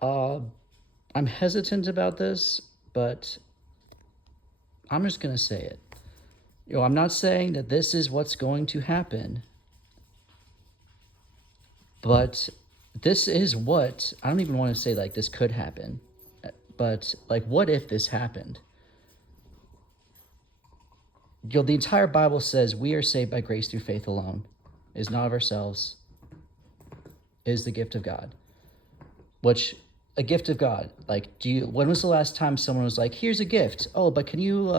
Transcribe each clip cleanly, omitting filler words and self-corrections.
Uh, I'm hesitant about this, but I'm just going to say it. I'm not saying that this is what's going to happen, but this is what, I don't even want to say like this could happen, but like, what if this happened? The entire Bible says we are saved by grace through faith alone. It is not of ourselves. It is the gift of God. Which, a gift of God. Like, when was the last time someone was like, here's a gift. Oh, but can you,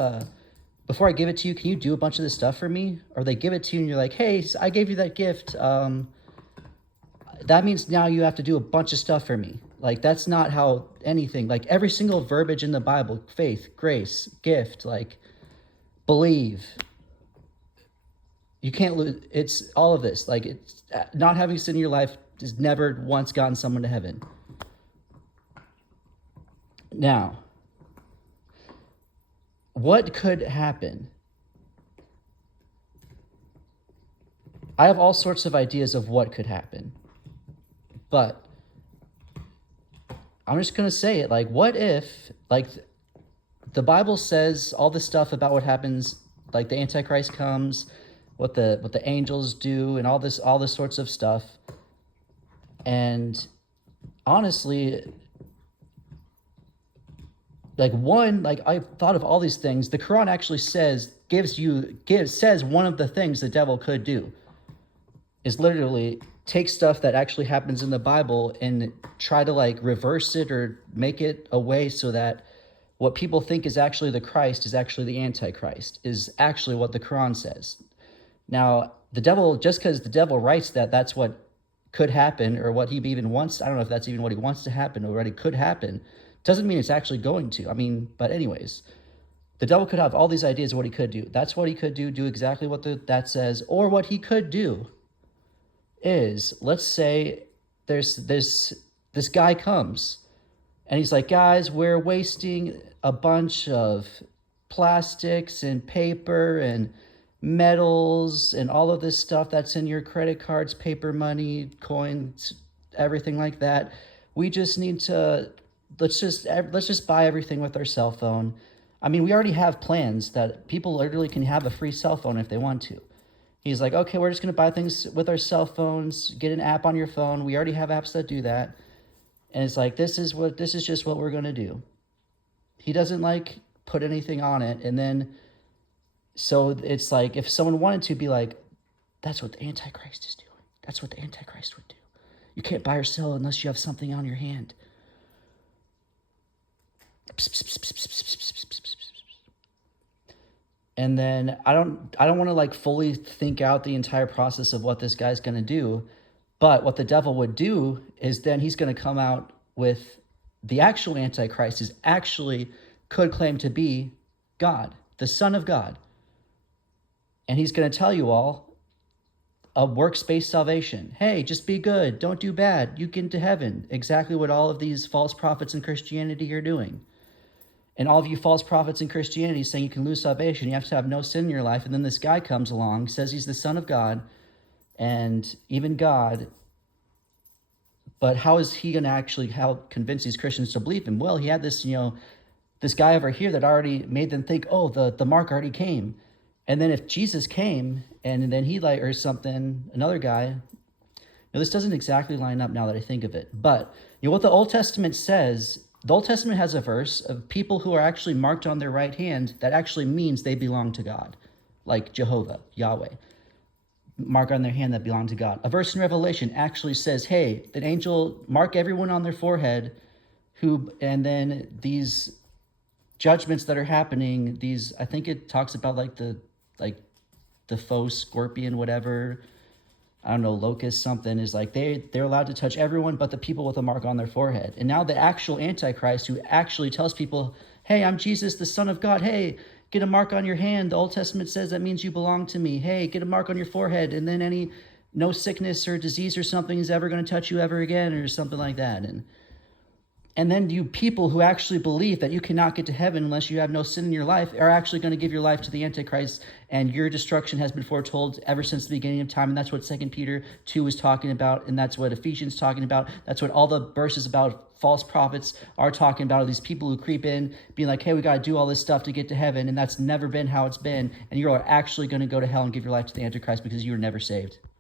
before I give it to you, can you do a bunch of this stuff for me? Or they give it to you and you're like, hey, I gave you that gift. That means now you have to do a bunch of stuff for me. Like, that's not how anything, like every single verbiage in the Bible, faith, grace, gift, like, believe. You can't lose. It's all of this. Like, it's not having sin in your life has never once gotten someone to heaven. Now, what could happen? I have all sorts of ideas of what could happen, but I'm just going to say it. Like, what if, like, the Bible says all this stuff about what happens, like the Antichrist comes, what the angels do, and all this sorts of stuff. And honestly, like I thought of all these things. The Quran actually says says one of the things the devil could do is literally take stuff that actually happens in the Bible and try to like reverse it or make it a way so that what people think is actually the Christ is actually the Antichrist, is actually what the Quran says. Now, the devil, just because the devil writes that that's what could happen, or what he even wants, I don't know if that's even what he wants to happen or what it could happen, doesn't mean it's actually going to. I mean, but anyways, the devil could have all these ideas of what he could do. That's what he could do exactly what that says. Or what he could do is, let's say there's this guy comes and he's like, guys, we're wasting a bunch of plastics and paper and metals and all of this stuff that's in your credit cards, paper money, coins, everything like that. We just need to let's just buy everything with our cell phone. I mean, we already have plans that people literally can have a free cell phone if they want to. He's like, okay, we're just going to buy things with our cell phones, get an app on your phone. We already have apps that do that. And it's like, this is just what we're going to do. He doesn't like put anything on it. And then, so it's like, if someone wanted to be like, that's what the Antichrist is doing. That's what the Antichrist would do. You can't buy or sell unless you have something on your hand. And then I don't want to like fully think out the entire process of what this guy's going to do, but what the devil would do is then he's going to come out with the actual Antichrist is actually could claim to be God, the Son of God. And he's going to tell you all a works-based salvation. Hey, just be good. Don't do bad. You get into heaven. Exactly what all of these false prophets in Christianity are doing. And all of you false prophets in Christianity saying you can lose salvation, you have to have no sin in your life. And then this guy comes along, says he's the Son of God, and even God. But how is he going to actually help convince these Christians to believe him? Well, he had this, this guy over here that already made them think, oh, the mark already came. And then if Jesus came and then he or something, another guy, this doesn't exactly line up now that I think of it. But what the Old Testament says, the Old Testament has a verse of people who are actually marked on their right hand that actually means they belong to God, like Jehovah, Yahweh, mark on their hand that belong to God. A verse in Revelation actually says, hey, an angel mark everyone on their forehead and then these judgments that are happening, I think it talks about the faux scorpion, whatever, I don't know, locust something, is like they're allowed to touch everyone but the people with a mark on their forehead. And now the actual Antichrist, who actually tells people, hey, I'm Jesus, the Son of God. Hey, get a mark on your hand. The Old Testament says that means you belong to me. Hey, get a mark on your forehead. And then no sickness or disease or something is ever going to touch you ever again or something like that. And then you people who actually believe that you cannot get to heaven unless you have no sin in your life are actually going to give your life to the Antichrist, and your destruction has been foretold ever since the beginning of time. And that's what 2 Peter 2 is talking about, and that's what Ephesians is talking about. That's what all the verses about false prophets are talking about, are these people who creep in being like, hey, we got to do all this stuff to get to heaven, and that's never been how it's been, and you're actually going to go to hell and give your life to the Antichrist because you were never saved.